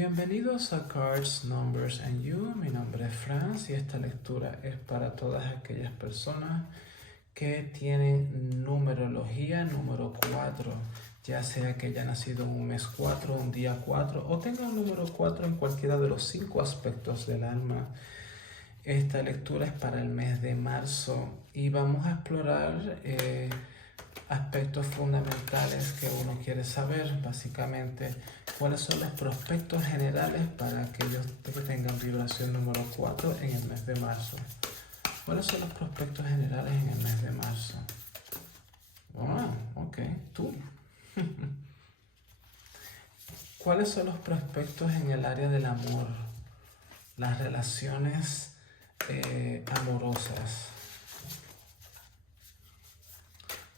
Bienvenidos a Cards, Numbers and You. Mi nombre es Franz y esta lectura es para todas aquellas personas que tienen numerología número 4, ya sea que haya nacido en un mes 4, un día 4 o tenga un número 4 en cualquiera de los 5 aspectos del alma. Esta lectura es para el mes de marzo y vamos a explorar aspectos fundamentales que uno quiere saber, básicamente cuáles son los prospectos generales para aquellos que tengan vibración número 4 en el mes de marzo. ¿Cuáles son los prospectos generales en el mes de marzo? Ok, tú. ¿Cuáles son los prospectos en el área del amor? Las relaciones amorosas.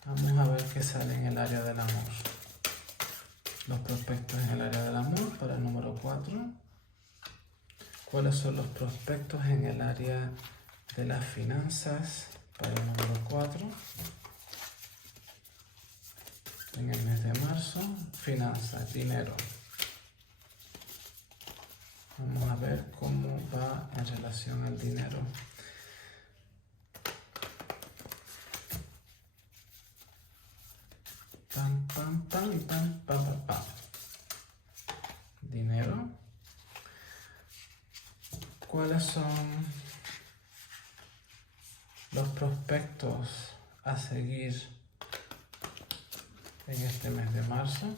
Vamos a ver qué sale en el área del amor. Los prospectos en el área del amor para el número 4. ¿Cuáles son los prospectos en el área de las finanzas para el número 4? En el mes de marzo, finanzas, dinero. Vamos a ver cómo va en relación al dinero. Pam, pam, pam, pam, pam, pam, pam. Dinero. ¿Cuáles son los prospectos a seguir en este mes de marzo?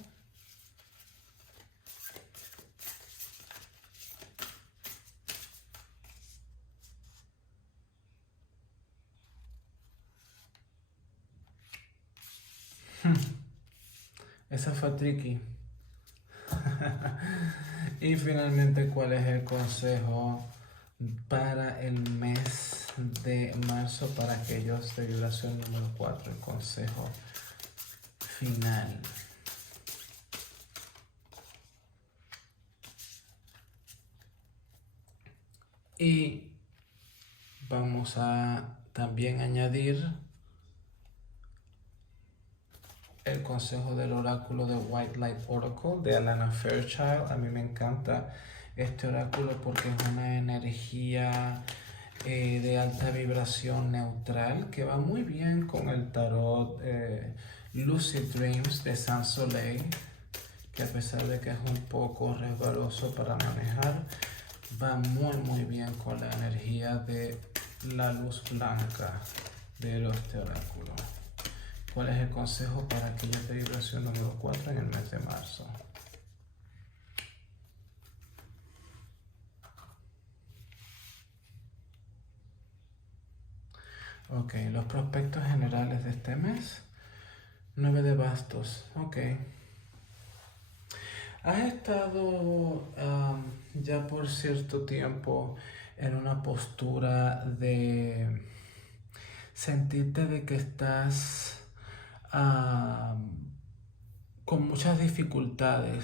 Esa fue tricky. Y finalmente, ¿cuál es el consejo para el mes de marzo para aquellos de vibración número 4? El consejo final. Y vamos a también añadir el consejo del oráculo de White Light Oracle de Alana Fairchild. A mí me encanta este oráculo porque es una energía de alta vibración neutral que va muy bien con el tarot Lucid Dreams de Sans Soleil, que a pesar de que es un poco resbaloso para manejar, va muy bien con la energía de la luz blanca de este oráculo. ¿Cuál es el consejo para aquellos de vibración número 4 en el mes de marzo? Ok, los prospectos generales de este mes. 9 de bastos. Ok. Has estado ya por cierto tiempo en una postura de sentirte de que estás con muchas dificultades,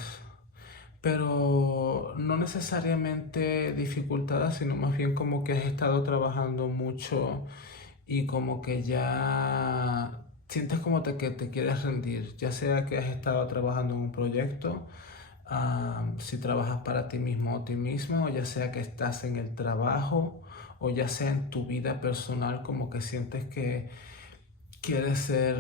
pero no necesariamente dificultades, sino más bien como que has estado trabajando mucho y como que ya sientes como que te quieres rendir, ya sea que has estado trabajando en un proyecto, si trabajas para ti mismo o ti misma, o ya sea que estás en el trabajo, o ya sea en tu vida personal, como que sientes que quieres ser,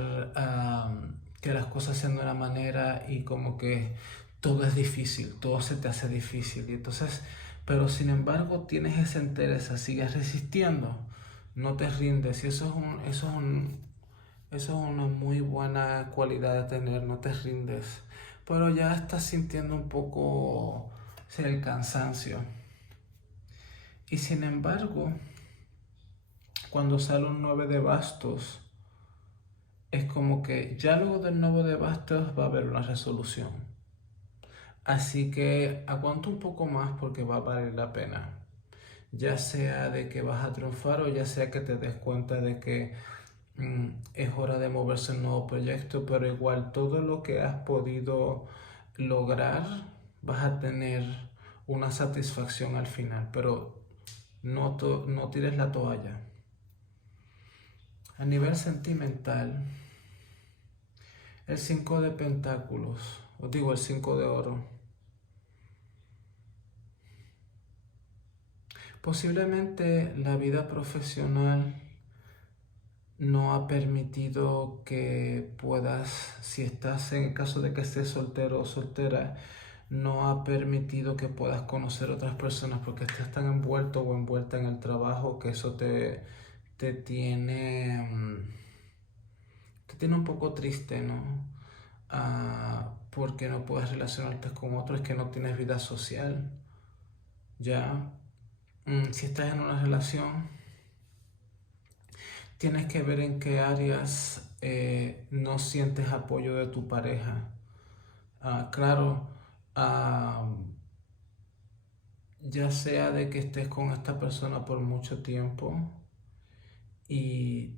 que las cosas sean de una manera y como que todo es difícil, todo se te hace difícil. Y entonces, pero sin embargo tienes esa entereza, sigues resistiendo, no te rindes. Y eso es una muy buena cualidad de tener, no te rindes. Pero ya estás sintiendo un poco el cansancio. Y sin embargo, cuando sale un 9 de bastos, es como que ya luego del 9 de bastos va a haber una resolución. Así que aguanta un poco más porque va a valer la pena. Ya sea de que vas a triunfar o ya sea que te des cuenta de que es hora de moverse en un nuevo proyecto, pero igual todo lo que has podido lograr vas a tener una satisfacción al final, pero no tires la toalla. A nivel sentimental, el 5 de pentáculos, os digo el 5 de oro, Posiblemente la vida profesional no ha permitido que puedas, si estás en el caso de que estés soltero o soltera, no ha permitido que puedas conocer otras personas porque estás tan envuelto o envuelta en el trabajo que eso te tiene un poco triste, ¿no? Porque no puedes relacionarte con otros, es que no tienes vida social, ¿ya? Si estás en una relación, tienes que ver en qué áreas no sientes apoyo de tu pareja. Claro, ya sea de que estés con esta persona por mucho tiempo y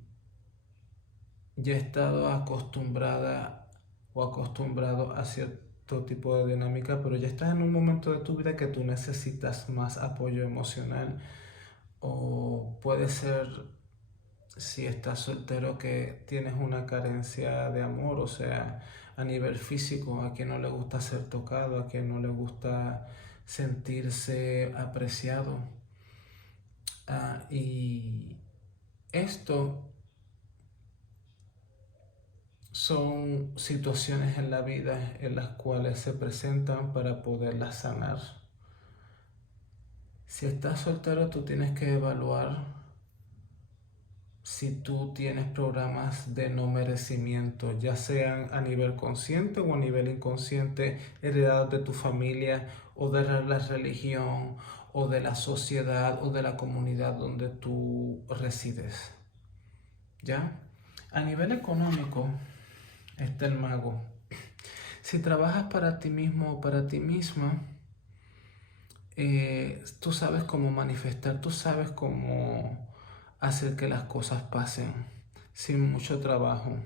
ya he estado acostumbrada o acostumbrado a cierto tipo de dinámica, pero ya estás en un momento de tu vida que tú necesitas más apoyo emocional, o puede ser, si estás soltero, que tienes una carencia de amor, o sea, a nivel físico, a quien no le gusta ser tocado, a quien no le gusta sentirse apreciado. Y esto son situaciones en la vida en las cuales se presentan para poderlas sanar. Si estás soltero, tú tienes que evaluar si tú tienes programas de no merecimiento, ya sean a nivel consciente o a nivel inconsciente, heredados de tu familia o de la religión o de la sociedad o de la comunidad donde tú resides. ¿Ya? A nivel económico está el mago. Si trabajas para ti mismo o para ti misma, tú sabes cómo manifestar, tú sabes cómo hacer que las cosas pasen sin mucho trabajo.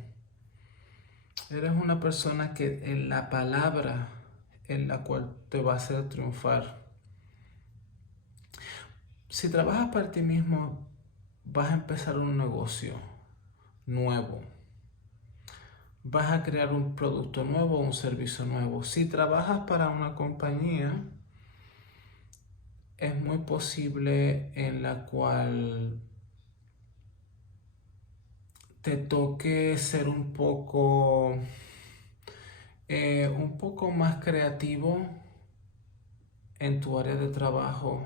Eres una persona que en la palabra en la cual te va a hacer triunfar. Si trabajas para ti mismo, vas a empezar un negocio nuevo. Vas a crear un producto nuevo o un servicio nuevo. Si trabajas para una compañía, es muy posible en la cual te toque ser un poco más creativo en tu área de trabajo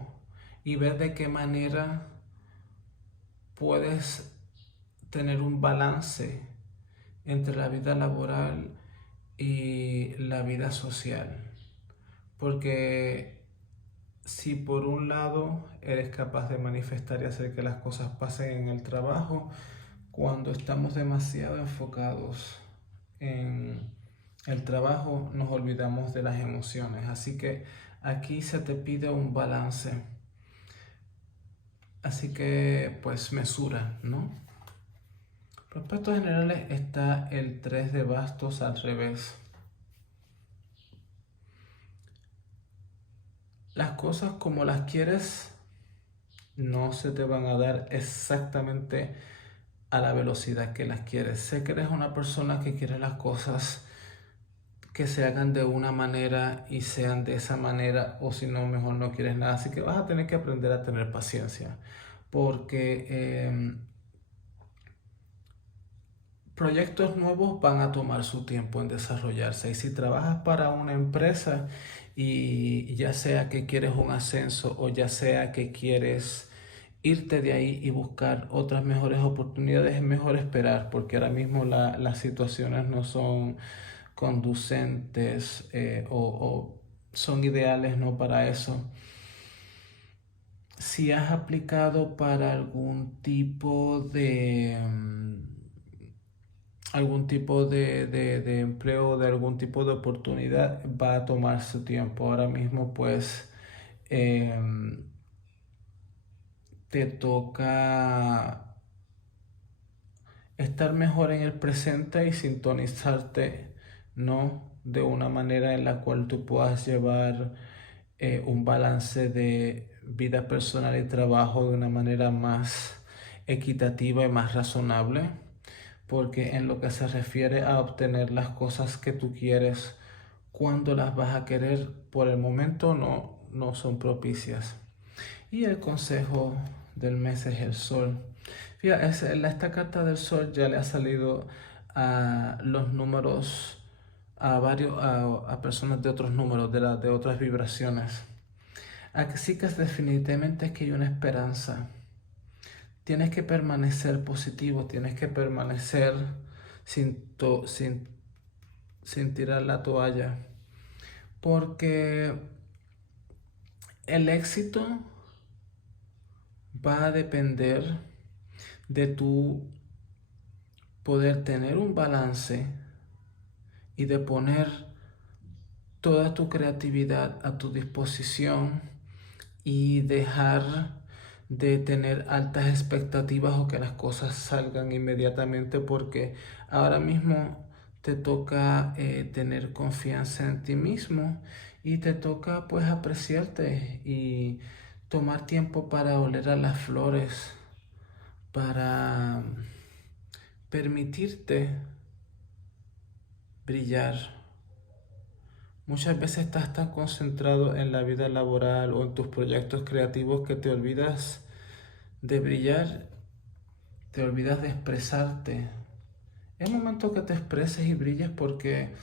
y ver de qué manera puedes tener un balance entre la vida laboral y la vida social. Porque si por un lado eres capaz de manifestar y hacer que las cosas pasen en el trabajo, cuando estamos demasiado enfocados en el trabajo nos olvidamos de las emociones. Así que aquí se te pide un balance. Así que pues mesura, ¿no? Por aspectos generales está el 3 de bastos al revés. Las cosas como las quieres no se te van a dar exactamente a la velocidad que las quieres. Sé que eres una persona que quiere las cosas que se hagan de una manera y sean de esa manera, o si no, mejor no quieres nada. Así que vas a tener que aprender a tener paciencia, porque proyectos nuevos van a tomar su tiempo en desarrollarse. Y si trabajas para una empresa y ya sea que quieres un ascenso o ya sea que quieres irte de ahí y buscar otras mejores oportunidades, es mejor esperar, porque ahora mismo las situaciones no son conducentes o son ideales, ¿no?, para eso. Si has aplicado para algún tipo de empleo, de algún tipo de oportunidad, va a tomar su tiempo. Ahora mismo pues te toca estar mejor en el presente y sintonizarte, ¿no?, de una manera en la cual tú puedas llevar un balance de vida personal y trabajo de una manera más equitativa y más razonable, porque en lo que se refiere a obtener las cosas que tú quieres, cuando las vas a querer, por el momento no son propicias. Y el consejo del mes es el sol. Fíjate, esta carta del sol ya le ha salido a los números, a personas de otros números, de otras vibraciones. Así que definitivamente es que hay una esperanza. Tienes que permanecer positivo, tienes que permanecer sin tirar la toalla. Porque el éxito va a depender de tu poder tener un balance y de poner toda tu creatividad a tu disposición y dejar de tener altas expectativas o que las cosas salgan inmediatamente, porque ahora mismo te toca tener confianza en ti mismo y te toca pues apreciarte y tomar tiempo para oler a las flores, para permitirte brillar. Muchas veces estás tan concentrado en la vida laboral o en tus proyectos creativos que te olvidas de brillar, te olvidas de expresarte. Es momento que te expreses y brilles, porque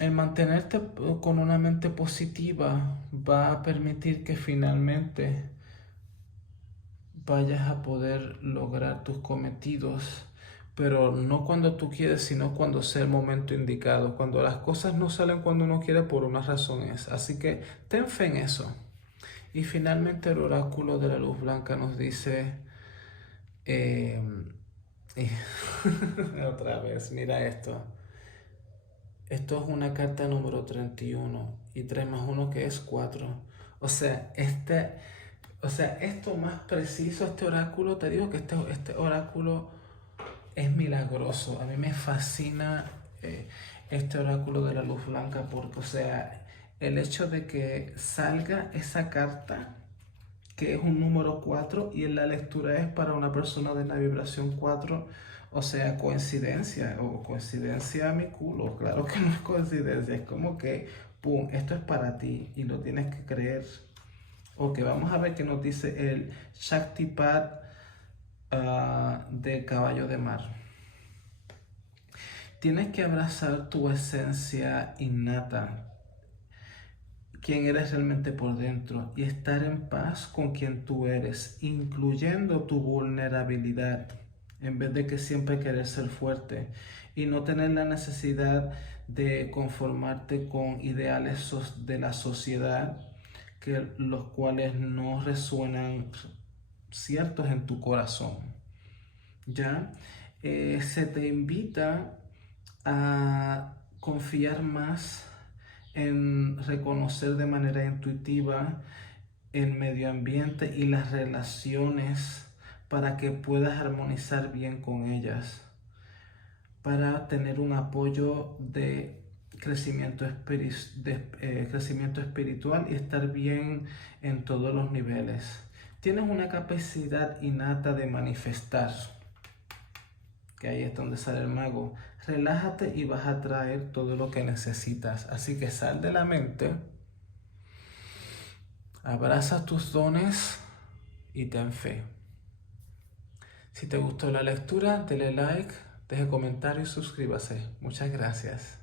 el mantenerte con una mente positiva va a permitir que finalmente vayas a poder lograr tus cometidos, pero no cuando tú quieres, sino cuando sea el momento indicado. Cuando las cosas no salen cuando uno quiere, por una razón es. Así que ten fe en eso. Y finalmente el oráculo de la luz blanca nos dice, otra vez, mira esto. Esto es una carta número 31 y 3 más 1 que es 4. O sea, esto más preciso, este oráculo, te digo que este oráculo es milagroso. A mí me fascina este oráculo de la luz blanca, porque, o sea, el hecho de que salga esa carta, que es un número 4 y en la lectura es para una persona de la vibración 4, o sea, coincidencia o coincidencia a mi culo. Claro que no es coincidencia, es como que, pum, esto es para ti y lo tienes que creer. Ok, vamos a ver qué nos dice el Shaktipat del caballo de mar. Tienes que abrazar tu esencia innata, quién eres realmente por dentro, y estar en paz con quien tú eres, incluyendo tu vulnerabilidad, en vez de que siempre querer ser fuerte y no tener la necesidad de conformarte con ideales de la sociedad, que los cuales no resuenan ciertos en tu corazón. ¿Ya? Se te invita a confiar más en reconocer de manera intuitiva el medio ambiente y las relaciones para que puedas armonizar bien con ellas, para tener un apoyo de crecimiento espiritual y estar bien en todos los niveles. Tienes una capacidad innata de manifestar, que ahí es donde sale el mago. Relájate y vas a traer todo lo que necesitas. Así que sal de la mente, abraza tus dones y ten fe. Si te gustó la lectura, dale like, deje comentario y suscríbase. Muchas gracias.